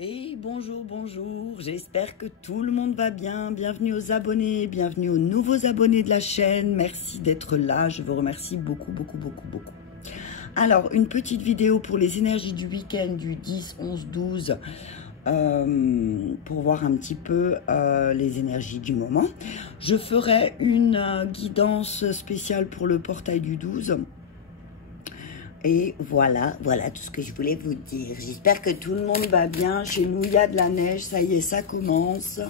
Et bonjour, bonjour, j'espère que tout le monde va bien. Bienvenue aux abonnés, bienvenue aux nouveaux abonnés de la chaîne. Merci d'être là, je vous remercie beaucoup. Alors, une petite vidéo pour les énergies du week-end du 10, 11, 12, pour voir un petit peu les énergies du moment. Je ferai une guidance spéciale pour le portail du 12. Et voilà tout ce que je voulais vous dire. J'espère que tout le monde va bien. Chez nous, il y a de la neige. Ça y est, ça commence.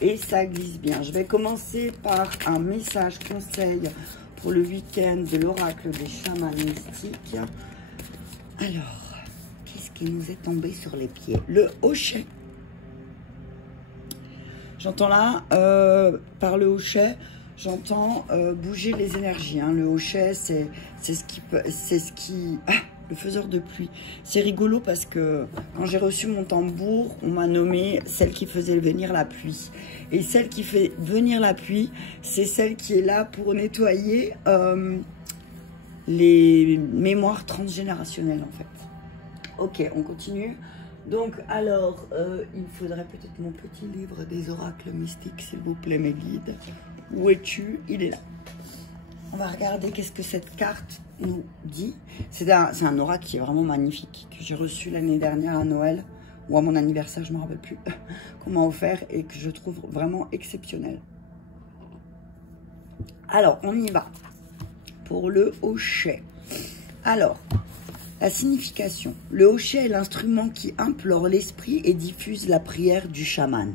Et ça glisse bien. Je vais commencer par un message conseil pour le week-end de l'oracle des chamans mystiques. Alors, qu'est-ce qui nous est tombé sur les pieds? Le hochet. J'entends là, par le hochet, j'entends bouger les énergies. Hein. Le hochet, c'est ce qui... Ah, le faiseur de pluie. C'est rigolo parce que quand j'ai reçu mon tambour, on m'a nommé celle qui faisait venir la pluie. Et celle qui fait venir la pluie, c'est celle qui est là pour nettoyer les mémoires transgénérationnelles, en fait. Ok, on continue. Donc, alors, il faudrait peut-être mon petit livre des oracles mystiques, s'il vous plaît, mes guides. Où es-tu? Il est là. On va regarder qu'est-ce que cette carte nous dit. C'est un oracle qui est vraiment magnifique, que j'ai reçu l'année dernière à Noël, ou à mon anniversaire, je ne me rappelle plus, qu'on m'a offert et que je trouve vraiment exceptionnel. Alors, on y va. Pour le hochet. Alors, la signification. Le hochet est l'instrument qui implore l'esprit et diffuse la prière du chaman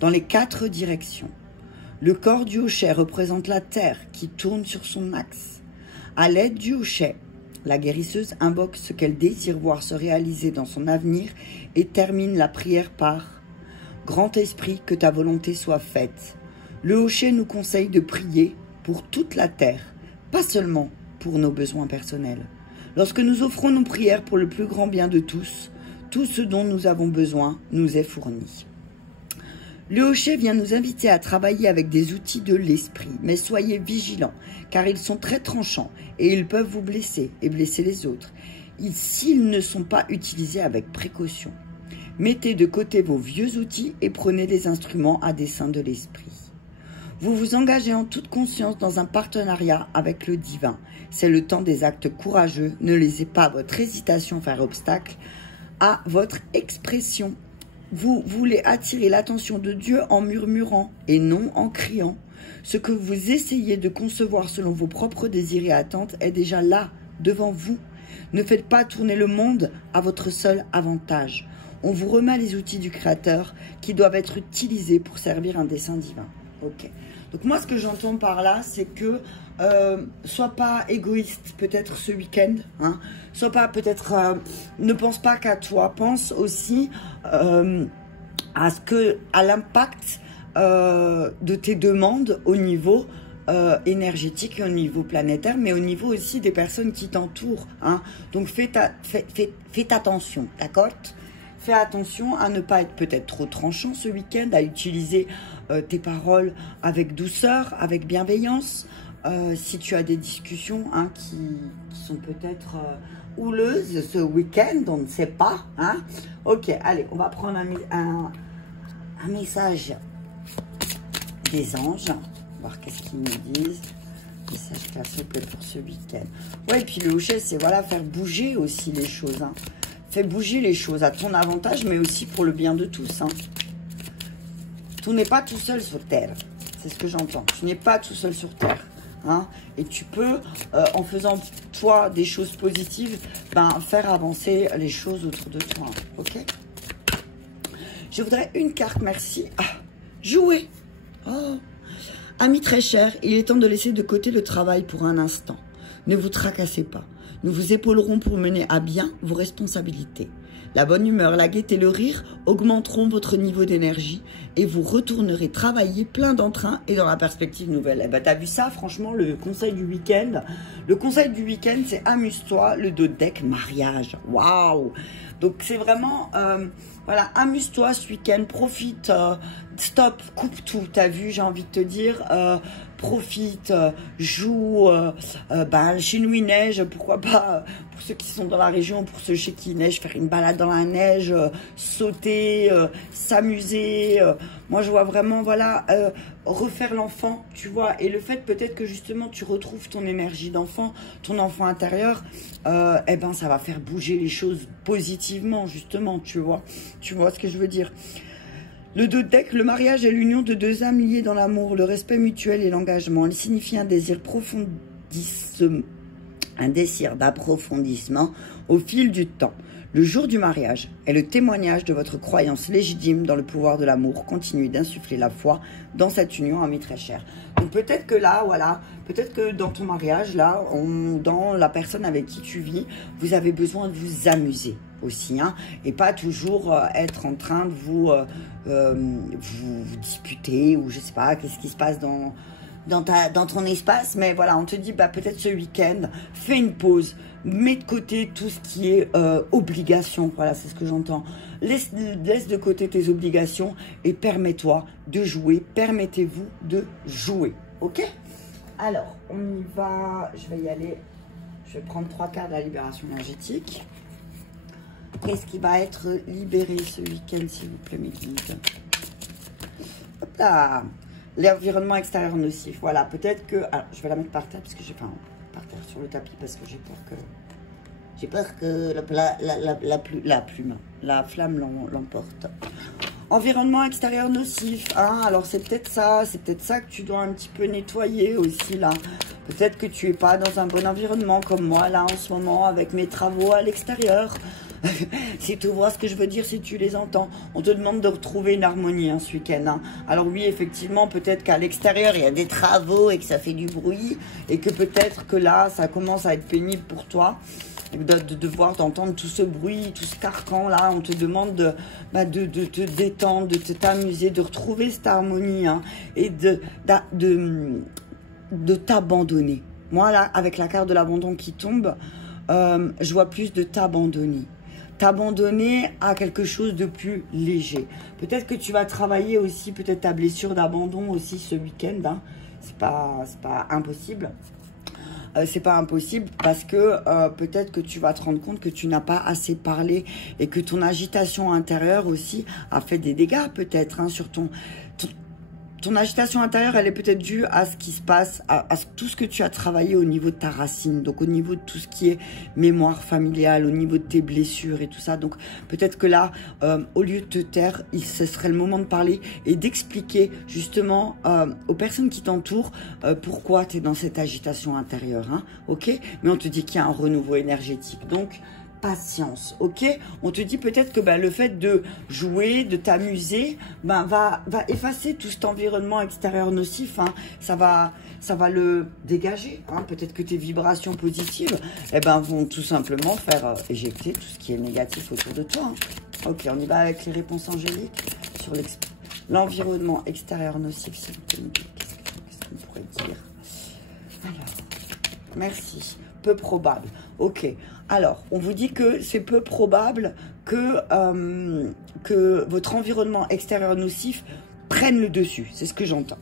dans les 4 directions. Le corps du hochet représente la terre qui tourne sur son axe. À l'aide du hochet, la guérisseuse invoque ce qu'elle désire voir se réaliser dans son avenir et termine la prière par « Grand Esprit, que ta volonté soit faite ». Le hochet nous conseille de prier pour toute la terre, pas seulement pour nos besoins personnels. Lorsque nous offrons nos prières pour le plus grand bien de tous, tout ce dont nous avons besoin nous est fourni. Le hochet vient nous inviter à travailler avec des outils de l'esprit, mais soyez vigilants, car ils sont très tranchants et ils peuvent vous blesser et blesser les autres, s'ils ne sont pas utilisés avec précaution. Mettez de côté vos vieux outils et prenez des instruments à dessein de l'esprit. Vous vous engagez en toute conscience dans un partenariat avec le divin. C'est le temps des actes courageux. Ne laissez pas votre hésitation faire obstacle à votre expression. Vous voulez attirer l'attention de Dieu en murmurant et non en criant. Ce que vous essayez de concevoir selon vos propres désirs et attentes est déjà là, devant vous. Ne faites pas tourner le monde à votre seul avantage. On vous remet les outils du Créateur qui doivent être utilisés pour servir un dessein divin. Ok. Donc moi, ce que j'entends par là, c'est que sois pas égoïste peut-être ce week-end. Hein. Sois pas peut-être... ne pense pas qu'à toi. Pense aussi à l'impact de tes demandes au niveau énergétique et au niveau planétaire, mais au niveau aussi des personnes qui t'entourent. Hein. Donc fais attention, d'accord ? Fais attention à ne pas être peut-être trop tranchant ce week-end, à utiliser tes paroles avec douceur, avec bienveillance. Si tu as des discussions hein, qui sont peut-être houleuses ce week-end, on ne sait pas. Hein. Ok, allez, on va prendre un message des anges. On va voir qu'est-ce qu'ils nous disent. Message classé pour ce week-end. Ouais, et puis le hochet, c'est voilà, faire bouger aussi les choses. Hein. Fais bouger les choses à ton avantage, mais aussi pour le bien de tous. Hein. Tu n'es pas tout seul sur Terre. C'est ce que j'entends. Tu n'es pas tout seul sur Terre. Hein. Et tu peux, en faisant toi des choses positives, faire avancer les choses autour de toi. Ok? Je voudrais une carte, merci. Ah, jouer. Oh. Amis très chers, il est temps de laisser de côté le travail pour un instant. Ne vous tracassez pas. Nous vous épaulerons pour mener à bien vos responsabilités. La bonne humeur, la gaieté et le rire augmenteront votre niveau d'énergie et vous retournerez travailler plein d'entrain et dans la perspective nouvelle. Eh ben, t'as vu ça, franchement, le conseil du week-end. Le conseil du week-end, c'est amuse-toi, le dos de deck, mariage. Waouh! Donc, c'est vraiment, voilà, amuse-toi ce week-end, profite, stop, coupe tout. T'as vu, j'ai envie de te dire, profite, joue, chez nous il neige, pourquoi pas, pour ceux qui sont dans la région, pour ceux chez qui il neige, faire une balade dans la neige, sauter, s'amuser. Moi je vois vraiment, voilà, refaire l'enfant, tu vois, et le fait peut-être que justement tu retrouves ton énergie d'enfant, ton enfant intérieur, eh ben ça va faire bouger les choses positivement, justement, tu vois ce que je veux dire. Le dos de deck, le mariage est l'union de deux âmes liées dans l'amour, le respect mutuel et l'engagement. Il signifie un désir d'approfondissement au fil du temps. Le jour du mariage est le témoignage de votre croyance légitime dans le pouvoir de l'amour. Continuez d'insuffler la foi dans cette union amie très chère. Donc peut-être que là, voilà, peut-être que dans ton mariage, là, dans la personne avec qui tu vis, vous avez besoin de vous amuser aussi, hein, et pas toujours être en train de vous disputer ou je sais pas, qu'est-ce qui se passe dans ton espace, mais voilà, on te dit, bah, peut-être ce week-end, fais une pause, mets de côté tout ce qui est obligation, voilà, c'est ce que j'entends. Laisse de côté tes obligations et permets-toi de jouer, permettez-vous de jouer, ok? Alors, on y va, je vais y aller, je vais prendre 3 quarts de la libération énergétique. Qu'est-ce qui va être libéré ce week-end, s'il vous plaît, mes guides? Hop là! L'environnement extérieur nocif. Voilà, peut-être que... Alors, je vais la mettre par terre, parce que j'ai... Enfin, par terre sur le tapis, parce que j'ai peur que la flamme l'emporte. Environnement extérieur nocif, hein. Alors, c'est peut-être ça que tu dois un petit peu nettoyer aussi, là. Peut-être que tu n'es pas dans un bon environnement, comme moi, là, en ce moment, avec mes travaux à l'extérieur. Si tu vois ce que je veux dire, si tu les entends, on te demande de retrouver une harmonie, hein, ce week-end, hein. Alors oui, effectivement, peut-être qu'à l'extérieur, il y a des travaux et que ça fait du bruit et que peut-être que là, ça commence à être pénible pour toi de devoir t'entendre tout ce bruit, tout ce carcan là. On te demande de te détendre, de t'amuser, de retrouver cette harmonie, hein, et de t'abandonner. Moi là, avec la carte de l'abandon qui tombe, je vois plus de t'abandonner. T'abandonner à quelque chose de plus léger. Peut-être que tu vas travailler aussi, peut-être ta blessure d'abandon aussi ce week-end, hein. C'est pas impossible. C'est pas impossible parce que peut-être que tu vas te rendre compte que tu n'as pas assez parlé et que ton agitation intérieure aussi a fait des dégâts peut-être, hein, sur ton agitation intérieure. Elle est peut-être due à ce qui se passe, à tout ce que tu as travaillé au niveau de ta racine, donc au niveau de tout ce qui est mémoire familiale, au niveau de tes blessures et tout ça. Donc peut-être que là, au lieu de te taire, ce serait le moment de parler et d'expliquer justement aux personnes qui t'entourent pourquoi tu es dans cette agitation intérieure, hein, ok? Mais on te dit qu'il y a un renouveau énergétique, donc patience, ok? On te dit peut-être que le fait de jouer, de t'amuser, va effacer tout cet environnement extérieur nocif, hein. Ça va le dégager, hein. Peut-être que tes vibrations positives, vont tout simplement faire éjecter tout ce qui est négatif autour de toi, hein. Ok, on y va avec les réponses angéliques sur l'environnement extérieur nocif, s'il vous plaît. Qu'est-ce qu'on pourrait dire? Alors, merci. Peu probable. Ok. Alors, on vous dit que c'est peu probable que votre environnement extérieur nocif prenne le dessus. C'est ce que j'entends.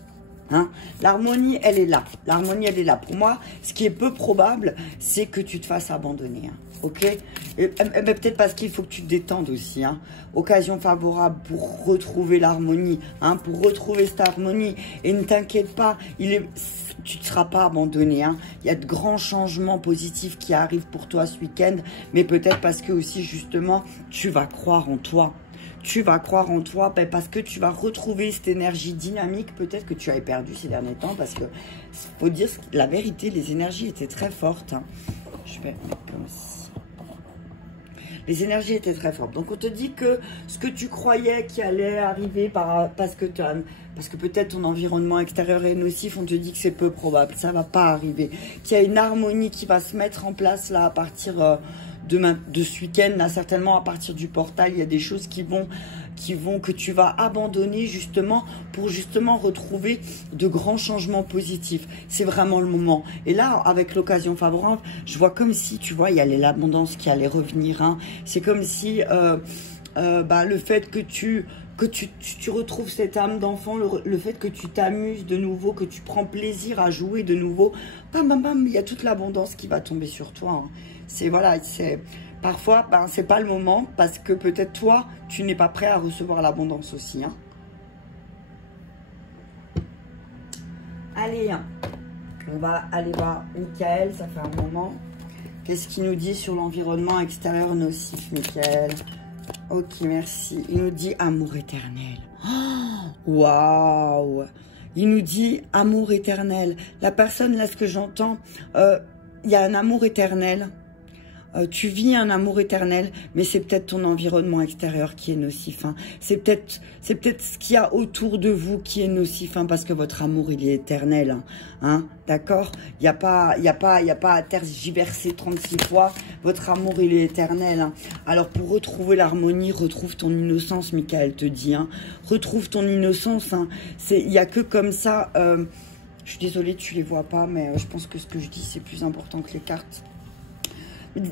Hein? L'harmonie, elle est là. L'harmonie, elle est là. Pour moi, ce qui est peu probable, c'est que tu te fasses abandonner. Hein? Ok? Peut-être parce qu'il faut que tu te détendes aussi. Hein? Occasion favorable pour retrouver l'harmonie. Hein? Pour retrouver cette harmonie. Et ne t'inquiète pas, tu ne seras pas abandonné, hein. Il y a de grands changements positifs qui arrivent pour toi ce week-end, mais peut-être parce que aussi justement, tu vas croire en toi. Tu vas croire en toi parce que tu vas retrouver cette énergie dynamique peut-être que tu avais perdue ces derniers temps, parce que faut dire la vérité, les énergies étaient très fortes, hein. Je vais mettre comme ça. Les énergies étaient très fortes. Donc, on te dit que ce que tu croyais qui allait arriver parce que peut-être ton environnement extérieur est nocif, on te dit que c'est peu probable. Ça ne va pas arriver. Qu'il y a une harmonie qui va se mettre en place là à partir de ce week-end, là, certainement à partir du portail, il y a des choses que tu vas abandonner justement pour justement retrouver de grands changements positifs. C'est vraiment le moment. Et là, avec l'occasion favorable, je vois comme si, tu vois, il y allait l'abondance qui allait revenir. Hein. C'est comme si le fait que tu retrouves cette âme d'enfant, le fait que tu t'amuses de nouveau, que tu prends plaisir à jouer de nouveau, bam, bam, bam, il y a toute l'abondance qui va tomber sur toi. Hein. C'est, voilà, c'est... Parfois, c'est pas le moment parce que peut-être toi, tu n'es pas prêt à recevoir l'abondance aussi. Hein. Allez, on va aller voir Michael, ça fait un moment. Qu'est-ce qu'il nous dit sur l'environnement extérieur nocif, Michael? Ok, merci. Il nous dit amour éternel. Waouh! Il nous dit amour éternel. La personne, là, ce que j'entends, il y a un amour éternel. Tu vis un amour éternel, mais c'est peut-être ton environnement extérieur qui est nocif. Hein. C'est peut-être ce qu'il y a autour de vous qui est nocif, hein, parce que votre amour, il est éternel. Hein, d'accord? Il n'y a pas à tergiverser 36 fois. Votre amour, il est éternel. Hein. Alors, pour retrouver l'harmonie, retrouve ton innocence, Michael te dit. Hein. Retrouve ton innocence. Hein. Il n'y a que comme ça. Je suis désolée, tu les vois pas, mais je pense que ce que je dis, c'est plus important que les cartes.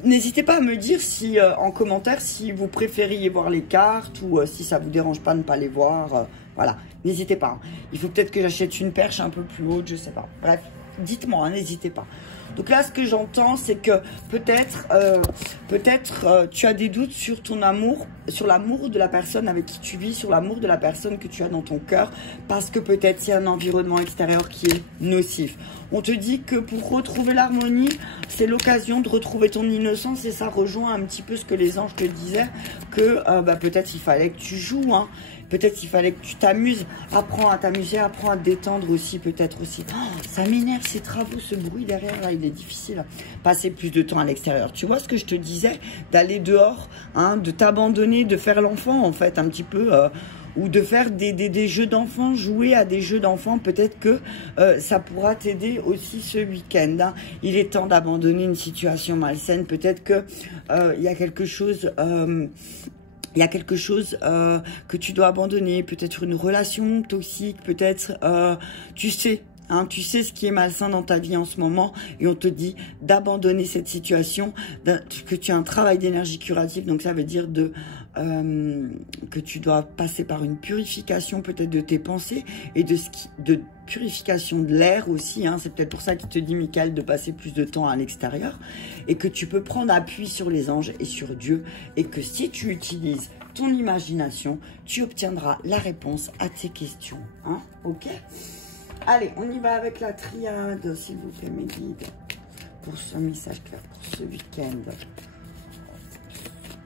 N'hésitez pas à me dire si en commentaire si vous préfériez voir les cartes ou si ça vous dérange pas de ne pas les voir. Voilà, n'hésitez pas. Hein. Il faut peut-être que j'achète une perche un peu plus haute, je sais pas. Bref, dites-moi, hein, n'hésitez pas. Donc là, ce que j'entends, c'est que peut-être tu as des doutes sur ton amour, sur l'amour de la personne avec qui tu vis, sur l'amour de la personne que tu as dans ton cœur, parce que peut-être il y a un environnement extérieur qui est nocif. On te dit que pour retrouver l'harmonie, c'est l'occasion de retrouver ton innocence et ça rejoint un petit peu ce que les anges te disaient, que peut-être il fallait que tu joues, hein. Peut-être il fallait que tu t'amuses. Apprends à t'amuser, apprends à te détendre aussi, peut-être aussi. Oh, ça m'énerve ces travaux, ce bruit derrière, là, il est difficile. Hein. Passer plus de temps à l'extérieur. Tu vois ce que je te disais? D'aller dehors, hein, de t'abandonner, de faire l'enfant, en fait, un petit peu... ou de faire des jeux d'enfants, jouer à des jeux d'enfants, peut-être que ça pourra t'aider aussi ce week-end. Hein. Il est temps d'abandonner une situation malsaine, peut-être que il y a quelque chose... il y a quelque chose que tu dois abandonner, peut-être une relation toxique, peut-être, tu sais, hein, tu sais ce qui est malsain dans ta vie en ce moment et on te dit d'abandonner cette situation, que tu as un travail d'énergie curative, donc ça veut dire que tu dois passer par une purification peut-être de tes pensées et de purification de l'air aussi, hein. C'est peut-être pour ça qu'il te dit, Michael, de passer plus de temps à l'extérieur et que tu peux prendre appui sur les anges et sur Dieu et que si tu utilises ton imagination, tu obtiendras la réponse à tes questions. Hein, ok? Allez, on y va avec la triade, s'il vous plaît, mes guides, pour ce message clair, pour ce week-end.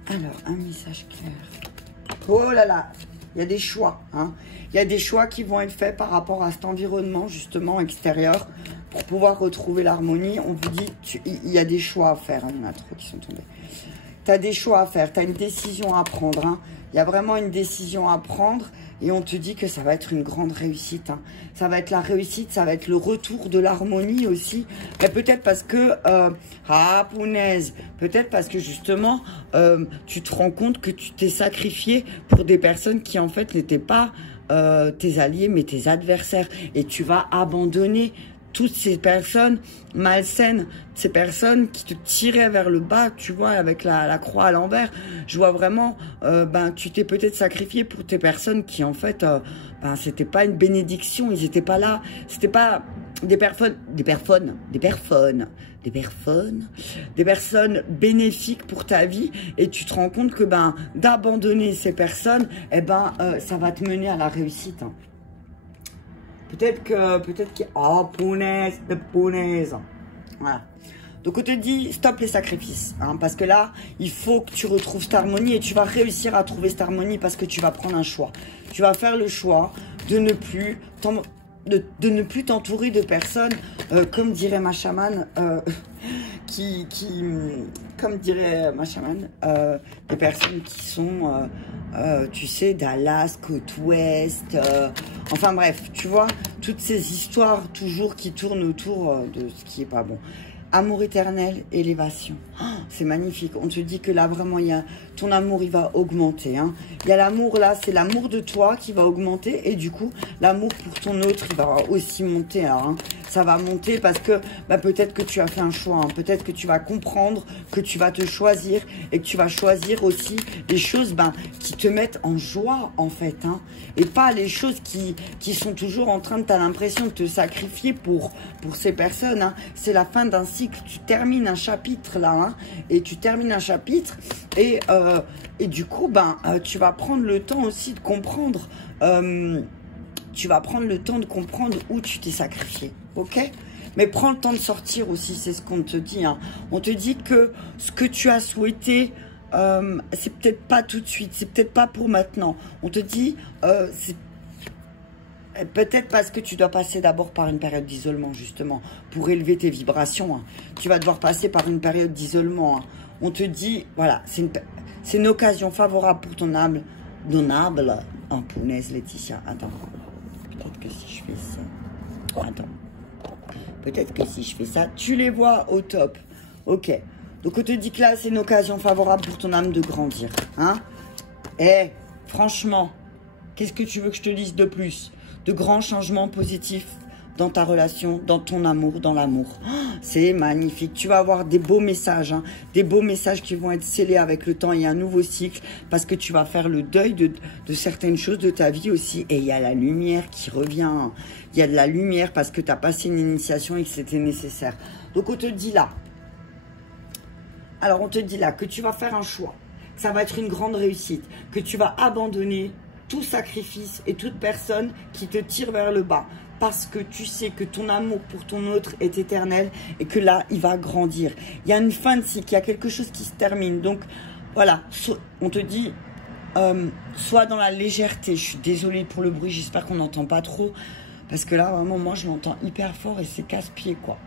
Alors, un message clair. Oh là là, il y a des choix. Hein. Il y a des choix qui vont être faits par rapport à cet environnement, justement, extérieur, pour pouvoir retrouver l'harmonie. On vous dit, il y a des choix à faire. Hein. Il y en a trop qui sont tombés. Tu as des choix à faire, tu as une décision à prendre. Hein. Il y a vraiment une décision à prendre. Et on te dit que ça va être une grande réussite. Hein. Ça va être la réussite, ça va être le retour de l'harmonie aussi. Mais peut-être parce que... punaise. Peut-être parce que justement, tu te rends compte que tu t'es sacrifié pour des personnes qui en fait n'étaient pas tes alliés, mais tes adversaires. Et tu vas abandonner toutes ces personnes malsaines, ces personnes qui te tiraient vers le bas, tu vois, avec la croix à l'envers. Je vois vraiment, tu t'es peut-être sacrifié pour tes personnes qui, en fait, c'était pas une bénédiction, ils étaient pas là, c'était pas des personnes bénéfiques pour ta vie, et tu te rends compte que, d'abandonner ces personnes, ça va te mener à la réussite, hein. Peut-être qu'il... Oh, punaise de punaise. Voilà. Donc, on te dit, stop les sacrifices. Hein, parce que là, il faut que tu retrouves cette harmonie. Et tu vas réussir à trouver cette harmonie parce que tu vas prendre un choix. Tu vas faire le choix de ne plus t'entourer de personnes, comme dirait ma chamane, comme dirait ma chamane, des personnes qui sont... tu sais, Dallas, côte ouest, enfin bref, tu vois, toutes ces histoires toujours qui tournent autour de ce qui est pas bon. Amour éternel, élévation. Oh, c'est magnifique. On te dit que là, vraiment, ton amour, il va augmenter. Hein. Il y a l'amour, là, c'est l'amour de toi qui va augmenter. Et du coup, l'amour pour ton autre, il va aussi monter. Alors, hein. Ça va monter parce que peut-être que tu as fait un choix. Hein. Peut-être que tu vas comprendre que tu vas te choisir. Et que tu vas choisir aussi les choses qui te mettent en joie, en fait. Hein. Et pas les choses qui sont toujours en train de, t'as l'impression de te sacrifier pour ces personnes. Hein. C'est la fin d'un cycle. Tu termines un chapitre, là. Hein. Et tu termines un chapitre. Et du coup, tu vas prendre le temps aussi de comprendre. Tu vas prendre le temps de comprendre où tu t'es sacrifié. Ok? Mais prends le temps de sortir aussi, c'est ce qu'on te dit. Hein. On te dit que ce que tu as souhaité, c'est peut-être pas tout de suite, c'est peut-être pas pour maintenant. On te dit, c'est peut-être parce que tu dois passer d'abord par une période d'isolement, justement, pour élever tes vibrations. Hein. Tu vas devoir passer par une période d'isolement. Hein. On te dit, voilà, c'est une occasion favorable pour ton âme. En punaise, Laetitia. Attends. Peut-être que si je fais ça. Attends. Peut-être que si je fais ça, tu les vois au top. Ok. Donc, on te dit que là, c'est une occasion favorable pour ton âme de grandir. Hein? Franchement, qu'est-ce que tu veux que je te dise de plus? De grands changements positifs dans ta relation, dans ton amour, dans l'amour. Oh, c'est magnifique. Tu vas avoir des beaux messages, hein, des beaux messages qui vont être scellés avec le temps. Il y a un nouveau cycle parce que tu vas faire le deuil de certaines choses de ta vie aussi. Et il y a la lumière qui revient. Il y a de la lumière parce que tu as passé une initiation et que c'était nécessaire. Donc, on te dit là. Alors, on te dit là que tu vas faire un choix. Que ça va être une grande réussite. Que tu vas abandonner tout sacrifice et toute personne qui te tire vers le bas. Parce que tu sais que ton amour pour ton autre est éternel et que là, il va grandir. Il y a une fin de cycle, il y a quelque chose qui se termine. Donc, voilà, on te dit, sois dans la légèreté. Je suis désolée pour le bruit, j'espère qu'on n'entend pas trop. Parce que là, vraiment, moi, je l'entends hyper fort et c'est casse-pied, quoi.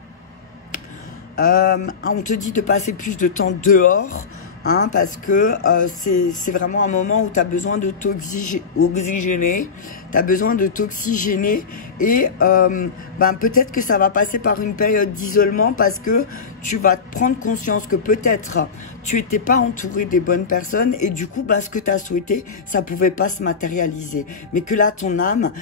On te dit de passer plus de temps dehors. Hein, parce que c'est vraiment un moment où tu as besoin de t'oxygéner, tu as besoin de t'oxygéner et peut-être que ça va passer par une période d'isolement parce que tu vas prendre conscience que peut-être tu n'étais pas entouré des bonnes personnes et du coup, ce que tu as souhaité, ça pouvait pas se matérialiser. Mais que là, ton âme,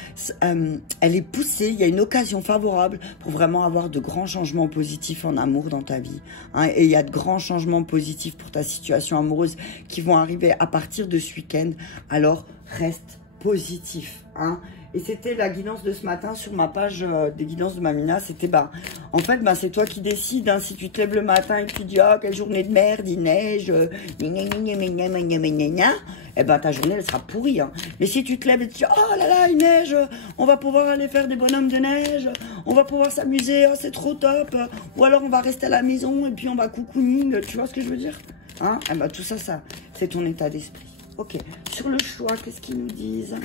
elle est poussée, il y a une occasion favorable pour vraiment avoir de grands changements positifs en amour dans ta vie. Hein, et il y a de grands changements positifs pour ta situation amoureuse qui vont arriver à partir de ce week-end. Alors, reste positif. Hein. Et c'était la guidance de ce matin sur ma page des guidances de Mamina. C'était, en fait, c'est toi qui décides. Hein, si tu te lèves le matin et que tu dis, oh, quelle journée de merde, il neige, ta journée, elle sera pourrie. Hein. Mais si tu te lèves et tu dis, oh là là, il neige, on va pouvoir aller faire des bonhommes de neige, on va pouvoir s'amuser, oh, c'est trop top. Ou alors, on va rester à la maison et puis on va coucouning. Tu vois ce que je veux dire? Hein? Tout ça, c'est ton état d'esprit. Ok. Sur le choix, qu'est-ce qu'ils nous disent?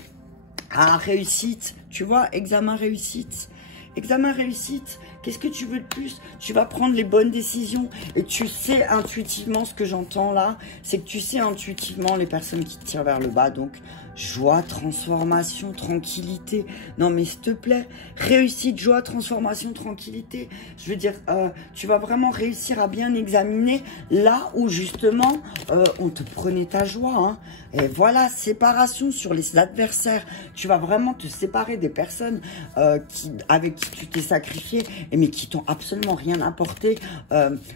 Ah, réussite, tu vois, examen réussite. Examen réussite, qu'est-ce que tu veux de plus? Tu vas prendre les bonnes décisions et tu sais intuitivement ce que j'entends là, c'est que tu sais intuitivement les personnes qui te tirent vers le bas. Donc, joie, transformation, tranquillité. Non, mais s'il te plaît, réussite, joie, transformation, tranquillité. Je veux dire, tu vas vraiment réussir à bien examiner là où justement on te prenait ta joie. Hein. Et voilà, séparation sur les adversaires. Tu vas vraiment te séparer des personnes avec qui tu t'es sacrifié, mais qui t'ont absolument rien apporté,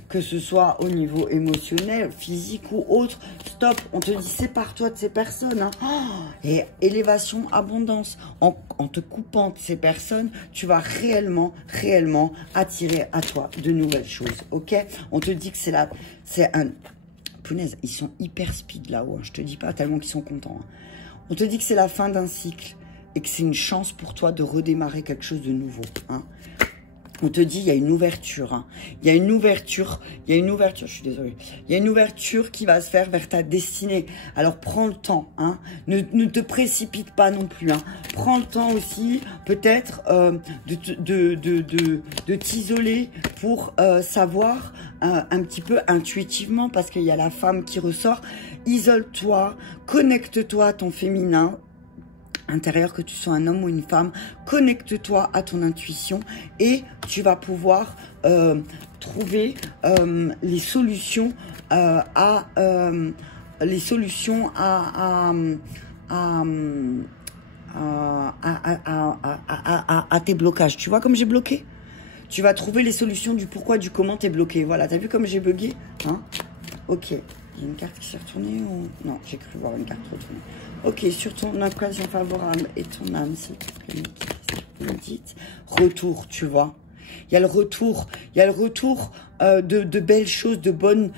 que ce soit au niveau émotionnel, physique ou autre. Stop, on te dit sépare-toi de ces personnes. Hein. Oh, et élévation, abondance. En te coupant de ces personnes, tu vas réellement attirer à toi de nouvelles choses. Ok? On te dit que c'est un... Punaise, ils sont hyper speed là-haut. Hein. Je te dis pas tellement qu'ils sont contents. Hein. On te dit que c'est la fin d'un cycle et que c'est une chance pour toi de redémarrer quelque chose de nouveau. Hein. On te dit, il y a une ouverture. Hein. Il y a une ouverture, je suis désolée. Il y a une ouverture qui va se faire vers ta destinée. Alors, prends le temps. Hein. Ne te précipite pas non plus. Hein. Prends le temps aussi, peut-être, de t'isoler pour savoir un petit peu intuitivement, parce qu'il y a la femme qui ressort. Isole-toi, connecte-toi à ton féminin. intérieur, que tu sois un homme ou une femme, connecte-toi à ton intuition et tu vas pouvoir trouver les solutions à tes blocages. Tu vois comme j'ai bloqué? Tu vas trouver les solutions du pourquoi, du comment t'es bloqué. Voilà, t'as vu comme j'ai bugué, hein? Ok. Il y a une carte qui s'est retournée ou... Non, j'ai cru voir une carte retournée. Ok, sur ton occasion favorable et ton âme, s'il te plaît, dites. Retour, tu vois. Il y a le retour, de belles choses, de bonnes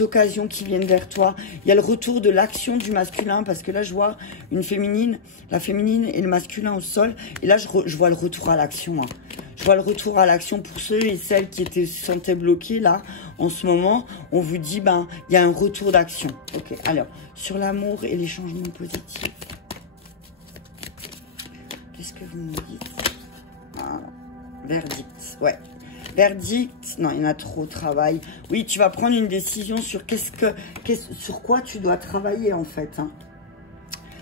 occasions qui viennent vers toi. Il y a le retour de l'action du masculin, parce que là, je vois une féminine, la féminine et le masculin au sol. Et là, je vois le retour à l'action. Hein. Je vois le retour à l'action pour ceux et celles qui se sentaient bloqués, là. En ce moment, on vous dit, ben, il y a un retour d'action. Ok, alors, sur l'amour et les changements positifs. Qu'est-ce que vous me dites? Ah. Verdict, ouais. Verdict, non, il y en a trop de travail. Oui, tu vas prendre une décision sur sur quoi tu dois travailler en fait. Hein.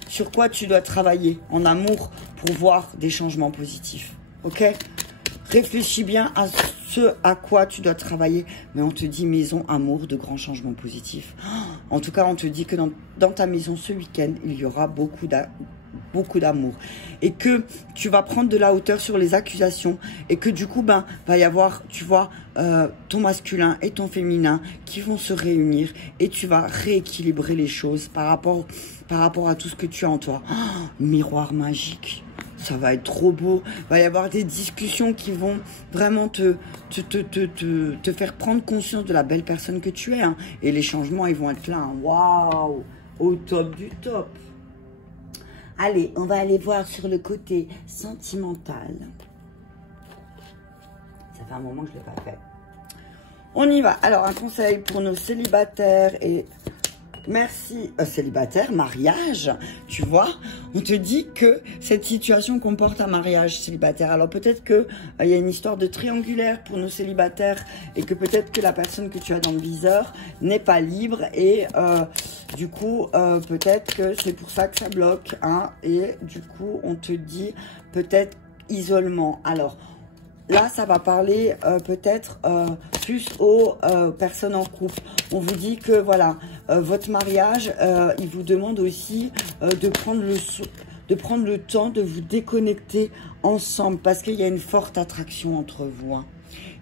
Sur quoi tu dois travailler en amour pour voir des changements positifs. Ok? Réfléchis bien à ce à quoi tu dois travailler. Mais on te dit maison, amour, de grands changements positifs. En tout cas, on te dit que dans ta maison ce week-end, il y aura beaucoup d'amour et que tu vas prendre de la hauteur sur les accusations et que du coup ben va y avoir, tu vois, ton masculin et ton féminin qui vont se réunir et tu vas rééquilibrer les choses par rapport à tout ce que tu as en toi. Oh, miroir magique, ça va être trop beau. Va y avoir des discussions qui vont vraiment te faire prendre conscience de la belle personne que tu es, hein. Et les changements ils vont être là, hein. Waouh, au top du top. Allez, on va aller voir sur le côté sentimental. Ça fait un moment que je ne l'ai pas fait. On y va. Alors, un conseil pour nos célibataires et... Merci, célibataire, mariage, tu vois, on te dit que cette situation comporte un mariage célibataire. Alors peut-être que il y a une histoire de triangulaire pour nos célibataires et que peut-être que la personne que tu as dans le viseur n'est pas libre et du coup peut-être que c'est pour ça que ça bloque, hein, et du coup on te dit peut-être isolement. Alors là, ça va parler peut-être plus aux personnes en couple. On vous dit que, voilà, votre mariage, il vous demande aussi de prendre le temps de vous déconnecter ensemble parce qu'il y a une forte attraction entre vous. Hein.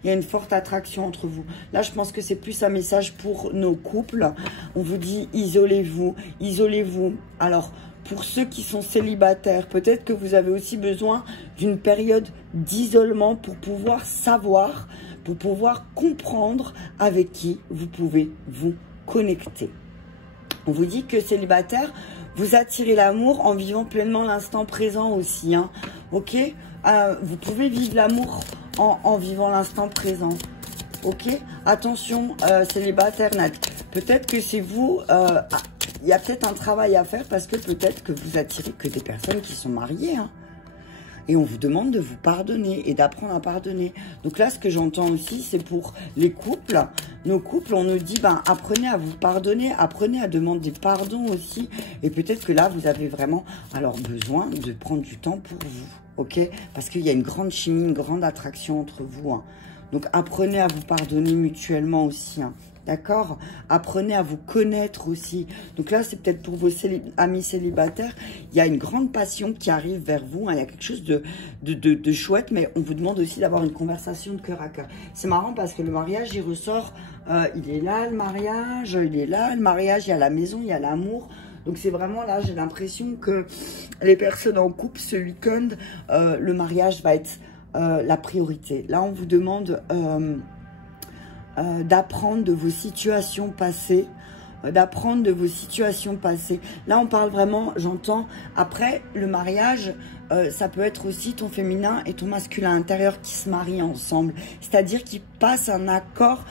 Il y a une forte attraction entre vous. Là, je pense que c'est plus un message pour nos couples. On vous dit isolez-vous, isolez-vous. Alors, pour ceux qui sont célibataires, peut-être que vous avez aussi besoin d'une période d'isolement pour pouvoir savoir, pour pouvoir comprendre avec qui vous pouvez vous connecter. On vous dit que célibataire, vous attirez l'amour en vivant pleinement l'instant présent aussi. Hein. Ok, vous pouvez vivre l'amour en vivant l'instant présent. Ok, attention, célibataire, peut-être que c'est vous... il y a peut-être un travail à faire parce que peut-être que vous attirez que des personnes qui sont mariées. Hein. Et on vous demande de vous pardonner et d'apprendre à pardonner. Donc là, ce que j'entends aussi, c'est pour les couples. Nos couples, on nous dit, ben, apprenez à vous pardonner, apprenez à demander pardon aussi. Et peut-être que là, vous avez vraiment alors besoin de prendre du temps pour vous. Ok? Parce qu'il y a une grande chimie, une grande attraction entre vous. Hein. Donc apprenez à vous pardonner mutuellement aussi. Hein. D'accord? Apprenez à vous connaître aussi. Donc là, c'est peut-être pour vos amis célibataires. Il y a une grande passion qui arrive vers vous. Hein. Il y a quelque chose de chouette, mais on vous demande aussi d'avoir une conversation de cœur à cœur. C'est marrant parce que le mariage, il ressort. Il est là, le mariage. Il est là, le mariage. Il y a la maison, il y a l'amour. Donc c'est vraiment là, j'ai l'impression que les personnes en couple, ce week-end, le mariage va être la priorité. Là, on vous demande... d'apprendre de vos situations passées, d'apprendre de vos situations passées. Là, on parle vraiment, j'entends, après le mariage, ça peut être aussi ton féminin et ton masculin intérieur qui se marient ensemble. C'est-à-dire qu'ils passent un accord,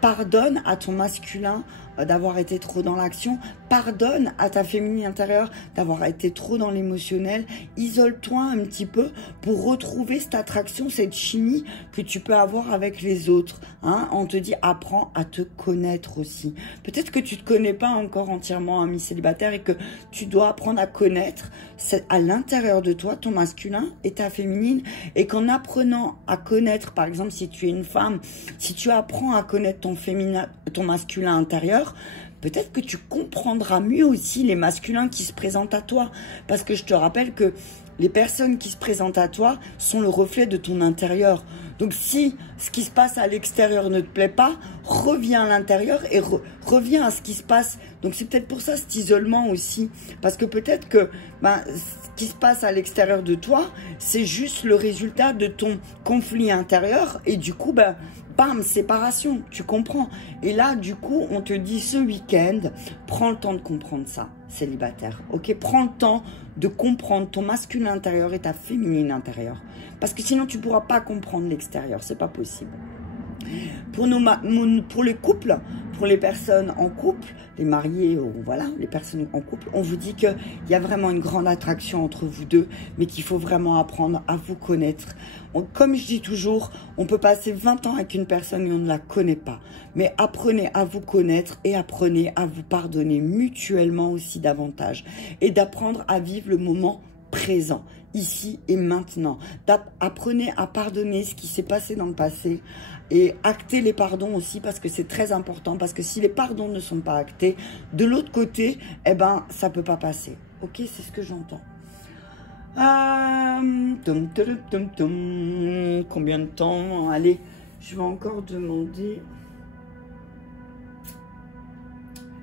pardonne à ton masculin d'avoir été trop dans l'action. Pardonne à ta féminine intérieure d'avoir été trop dans l'émotionnel. Isole-toi un petit peu pour retrouver cette attraction, cette chimie que tu peux avoir avec les autres. Hein. On te dit, apprends à te connaître aussi. Peut-être que tu ne te connais pas encore entièrement, ami célibataire, et que tu dois apprendre à connaître à l'intérieur de toi ton masculin et ta féminine, et qu'en apprenant à connaître, par exemple, si tu es une femme, si tu apprends à connaître ton féminin, ton masculin intérieur, peut-être que tu comprendras mieux aussi les masculins qui se présentent à toi. Parce que je te rappelle que les personnes qui se présentent à toi sont le reflet de ton intérieur. Donc si ce qui se passe à l'extérieur ne te plaît pas, reviens à l'intérieur et reviens à ce qui se passe. Donc c'est peut-être pour ça cet isolement aussi. Parce que peut-être que ce qui se passe à l'extérieur de toi, c'est juste le résultat de ton conflit intérieur. Et du coup, bam, séparation, tu comprends. Et là, du coup, on te dit ce week-end, prends le temps de comprendre ça, célibataire. Ok, prends le temps de comprendre ton masculin intérieur et ta féminine intérieure. Parce que sinon, tu ne pourras pas comprendre l'extérieur. C'est pas possible. Pour les couples, pour les personnes en couple, les mariés, ou voilà, les personnes en couple, on vous dit qu'il y a vraiment une grande attraction entre vous deux, mais qu'il faut vraiment apprendre à vous connaître. Comme je dis toujours, on peut passer 20 ans avec une personne et on ne la connaît pas. Mais apprenez à vous connaître et apprenez à vous pardonner mutuellement aussi davantage. Et d'apprendre à vivre le moment présent, ici et maintenant. Apprenez à pardonner ce qui s'est passé dans le passé et actez les pardons aussi, parce que c'est très important, parce que si les pardons ne sont pas actés, de l'autre côté, eh ben, ça peut pas passer. Ok, c'est ce que j'entends. Combien de temps? Allez, je vais encore demander.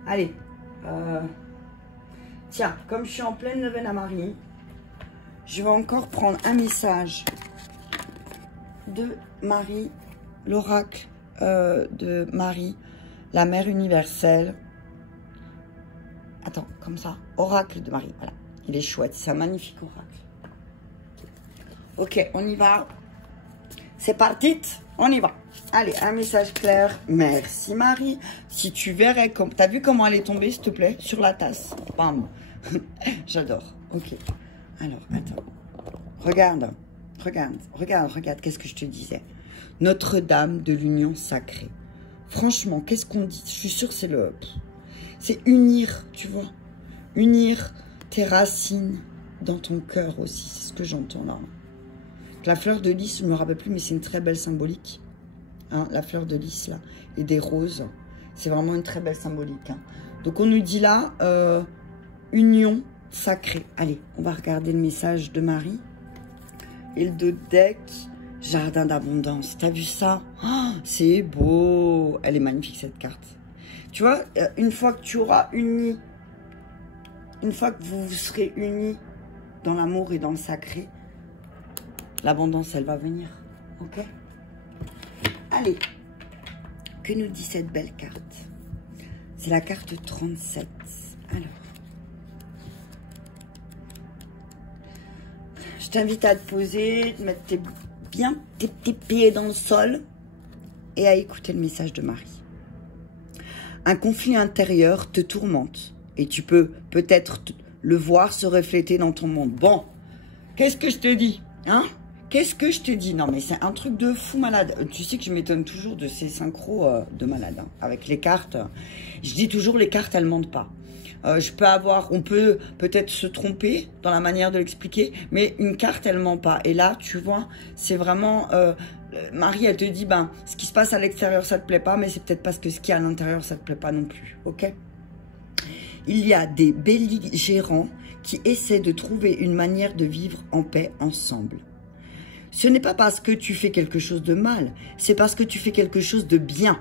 Allez, tiens, comme je suis en pleine neuvaine à Marie, je vais encore prendre un message de Marie, l'oracle de Marie, la mère universelle. Attends, comme ça, oracle de Marie, voilà. Il est chouette, c'est un magnifique oracle. Ok, on y va. C'est parti, on y va. Allez, un message clair. Merci Marie. Si tu verrais, t'as vu comment elle est tombée, s'il te plaît, sur la tasse. Bam. J'adore. Ok. Alors, attends. Regarde, qu'est-ce que je te disais. Notre-Dame de l'Union Sacrée. Franchement, qu'est-ce qu'on dit? Je suis sûre que c'est unir, tu vois. Unir tes racines dans ton cœur aussi. C'est ce que j'entends là. La fleur de lys, je ne me rappelle plus, mais c'est une très belle symbolique. Hein, la fleur de lys, là. Et des roses. C'est vraiment une très belle symbolique. Hein. Donc, on nous dit là, union sacrée. Allez, on va regarder le message de Marie. Et le deck, jardin d'abondance. T'as vu ça? Oh, c'est beau. Elle est magnifique, cette carte. Tu vois, une fois que tu auras uni, une fois que vous serez unis dans l'amour et dans le sacré, l'abondance, elle va venir. Ok? Allez, que nous dit cette belle carte? C'est la carte 37. Alors, je t'invite à te poser, de mettre bien tes petits pieds dans le sol et à écouter le message de Marie. Un conflit intérieur te tourmente et tu peux peut-être le voir se refléter dans ton monde. Bon, qu'est-ce que je te dis, hein? Qu'est-ce que je te dis? Non, mais c'est un truc de fou malade. Tu sais que je m'étonne toujours de ces synchros de malade. Hein. Avec les cartes, je dis toujours, les cartes, elles mentent pas. On peut peut-être se tromper dans la manière de l'expliquer, mais une carte, elle ment pas. Et là, tu vois, c'est vraiment... Marie, elle te dit, ce qui se passe à l'extérieur, ça te plaît pas, mais c'est peut-être parce que ce qui est à l'intérieur, ça te plaît pas non plus. Ok? Il y a des belligérants qui essaient de trouver une manière de vivre en paix ensemble. Ce n'est pas parce que tu fais quelque chose de mal, c'est parce que tu fais quelque chose de bien.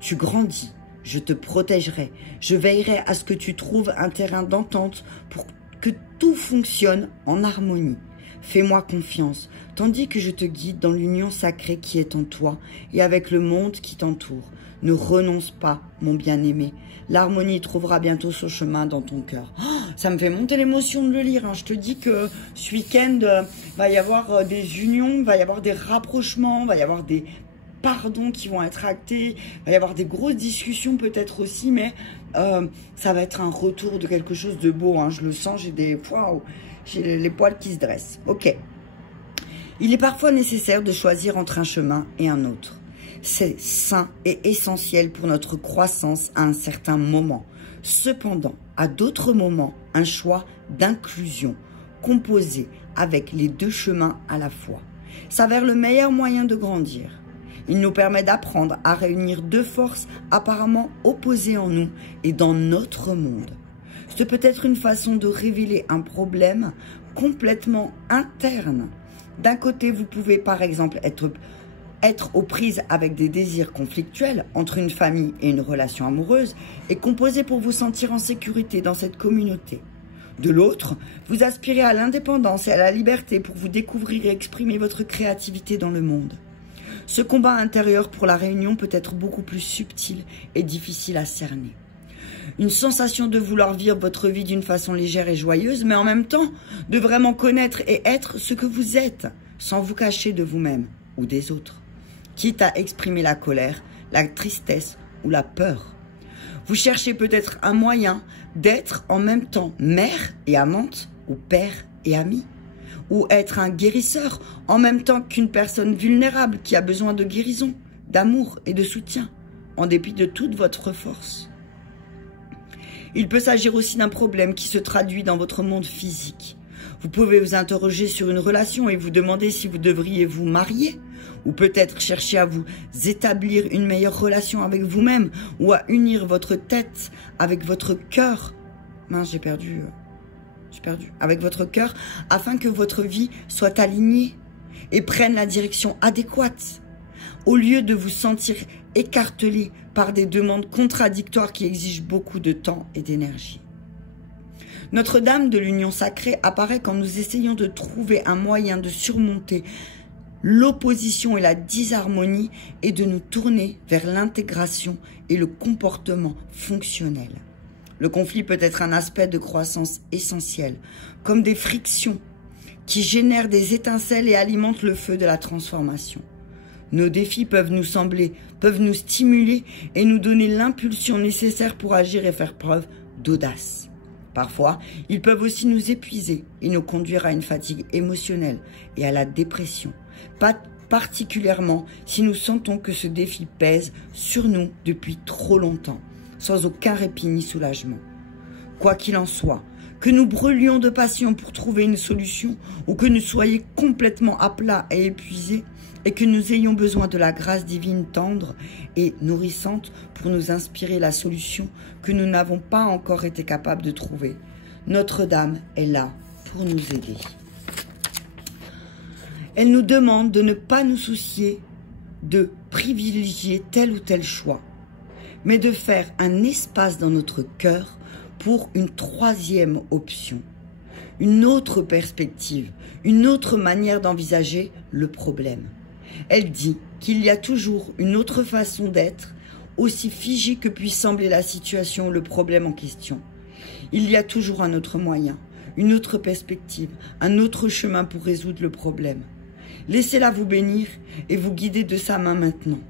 Tu grandis, je te protégerai, je veillerai à ce que tu trouves un terrain d'entente pour que tout fonctionne en harmonie. Fais-moi confiance, tandis que je te guide dans l'union sacrée qui est en toi et avec le monde qui t'entoure. Ne renonce pas, mon bien-aimé. L'harmonie trouvera bientôt son chemin dans ton cœur. Oh, ça me fait monter l'émotion de le lire. Hein. Je te dis que ce week-end, va y avoir des unions, va y avoir des rapprochements, va y avoir des pardons qui vont être actés. Il va y avoir des grosses discussions peut-être aussi, mais ça va être un retour de quelque chose de beau. Hein. Je le sens, j'ai les poils qui se dressent. Ok. Il est parfois nécessaire de choisir entre un chemin et un autre. C'est sain et essentiel pour notre croissance à un certain moment. Cependant, à d'autres moments, un choix d'inclusion composé avec les deux chemins à la fois s'avère le meilleur moyen de grandir. Il nous permet d'apprendre à réunir deux forces apparemment opposées en nous et dans notre monde. Ce peut être une façon de révéler un problème complètement interne. D'un côté, vous pouvez par exemple être aux prises avec des désirs conflictuels entre une famille et une relation amoureuse et composer pour vous sentir en sécurité dans cette communauté. De l'autre, vous aspirez à l'indépendance et à la liberté pour vous découvrir et exprimer votre créativité dans le monde. Ce combat intérieur pour la réunion peut être beaucoup plus subtil et difficile à cerner. Une sensation de vouloir vivre votre vie d'une façon légère et joyeuse, mais en même temps de vraiment connaître et être ce que vous êtes, sans vous cacher de vous-même ou des autres, quitte à exprimer la colère, la tristesse ou la peur. Vous cherchez peut-être un moyen d'être en même temps mère et amante ou père et ami, ou être un guérisseur en même temps qu'une personne vulnérable qui a besoin de guérison, d'amour et de soutien, en dépit de toute votre force. Il peut s'agir aussi d'un problème qui se traduit dans votre monde physique. Vous pouvez vous interroger sur une relation et vous demander si vous devriez vous marier, ou peut-être chercher à vous établir une meilleure relation avec vous-même, ou à unir votre tête avec votre cœur. Mince, j'ai perdu. Avec votre cœur, afin que votre vie soit alignée et prenne la direction adéquate. Au lieu de vous sentir écartelé par des demandes contradictoires qui exigent beaucoup de temps et d'énergie. Notre-Dame de l'Union Sacrée apparaît quand nous essayons de trouver un moyen de surmonter l'opposition et la disharmonie et de nous tourner vers l'intégration et le comportement fonctionnel. Le conflit peut être un aspect de croissance essentiel, comme des frictions qui génèrent des étincelles et alimentent le feu de la transformation. Nos défis peuvent nous stimuler et nous donner l'impulsion nécessaire pour agir et faire preuve d'audace. Parfois, ils peuvent aussi nous épuiser et nous conduire à une fatigue émotionnelle et à la dépression, particulièrement si nous sentons que ce défi pèse sur nous depuis trop longtemps, sans aucun répit ni soulagement. Quoi qu'il en soit, que nous brûlions de passion pour trouver une solution ou que nous soyons complètement à plat et épuisés et que nous ayons besoin de la grâce divine tendre et nourrissante pour nous inspirer la solution que nous n'avons pas encore été capables de trouver. Notre-Dame est là pour nous aider. Elle nous demande de ne pas nous soucier de privilégier tel ou tel choix, mais de faire un espace dans notre cœur pour une troisième option, une autre perspective, une autre manière d'envisager le problème. Elle dit qu'il y a toujours une autre façon d'être, aussi figée que puisse sembler la situation ou le problème en question. Il y a toujours un autre moyen, une autre perspective, un autre chemin pour résoudre le problème. Laissez-la vous bénir et vous guider de sa main maintenant,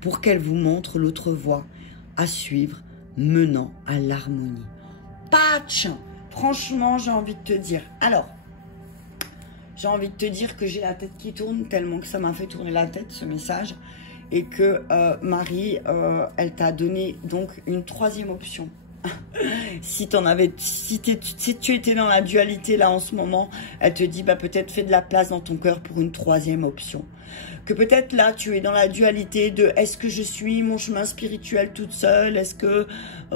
pour qu'elle vous montre l'autre voie à suivre menant à l'harmonie. Patch! Franchement, j'ai envie de te dire. Alors, j'ai envie de te dire que j'ai la tête qui tourne tellement que ça m'a fait tourner la tête, ce message. Et que Marie, elle t'a donné donc une troisième option. Si tu étais dans la dualité là en ce moment, elle te dit bah peut-être fais de la place dans ton cœur pour une troisième option. Que peut-être là tu es dans la dualité de est-ce que je suis mon chemin spirituel toute seule,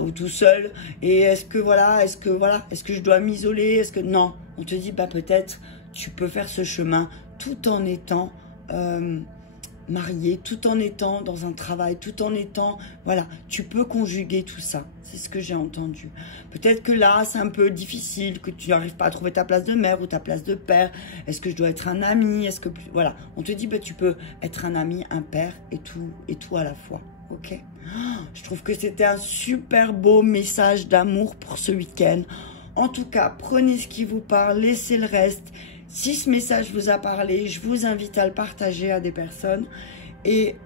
ou tout seul, et est-ce que je dois m'isoler, est-ce que non, on te dit bah peut-être tu peux faire ce chemin tout en étant marié, tout en étant dans un travail, tout en étant, voilà, tu peux conjuguer tout ça. C'est ce que j'ai entendu. Peut-être que là, c'est un peu difficile, que tu n'arrives pas à trouver ta place de mère ou ta place de père. Est-ce que je dois être un ami? Est-ce que, voilà, on te dit, bah, tu peux être un ami, un père et tout à la fois. Ok? Je trouve que c'était un super beau message d'amour pour ce week-end. En tout cas, prenez ce qui vous parle, laissez le reste. Si ce message vous a parlé, je vous invite à le partager à des personnes. et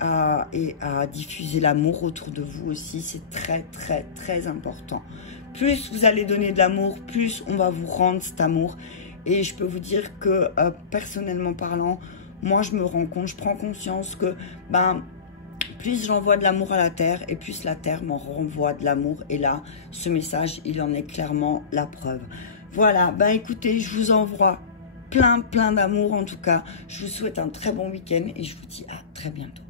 à diffuser l'amour autour de vous aussi. C'est très, très, très important. Plus vous allez donner de l'amour, plus on va vous rendre cet amour. Et je peux vous dire que, personnellement parlant, moi, je me rends compte, je prends conscience que, plus j'envoie de l'amour à la Terre, et plus la Terre m'en renvoie de l'amour. Et là, ce message, il en est clairement la preuve. Voilà, écoutez, je vous envoie plein d'amour en tout cas. Je vous souhaite un très bon week-end et je vous dis à très bientôt.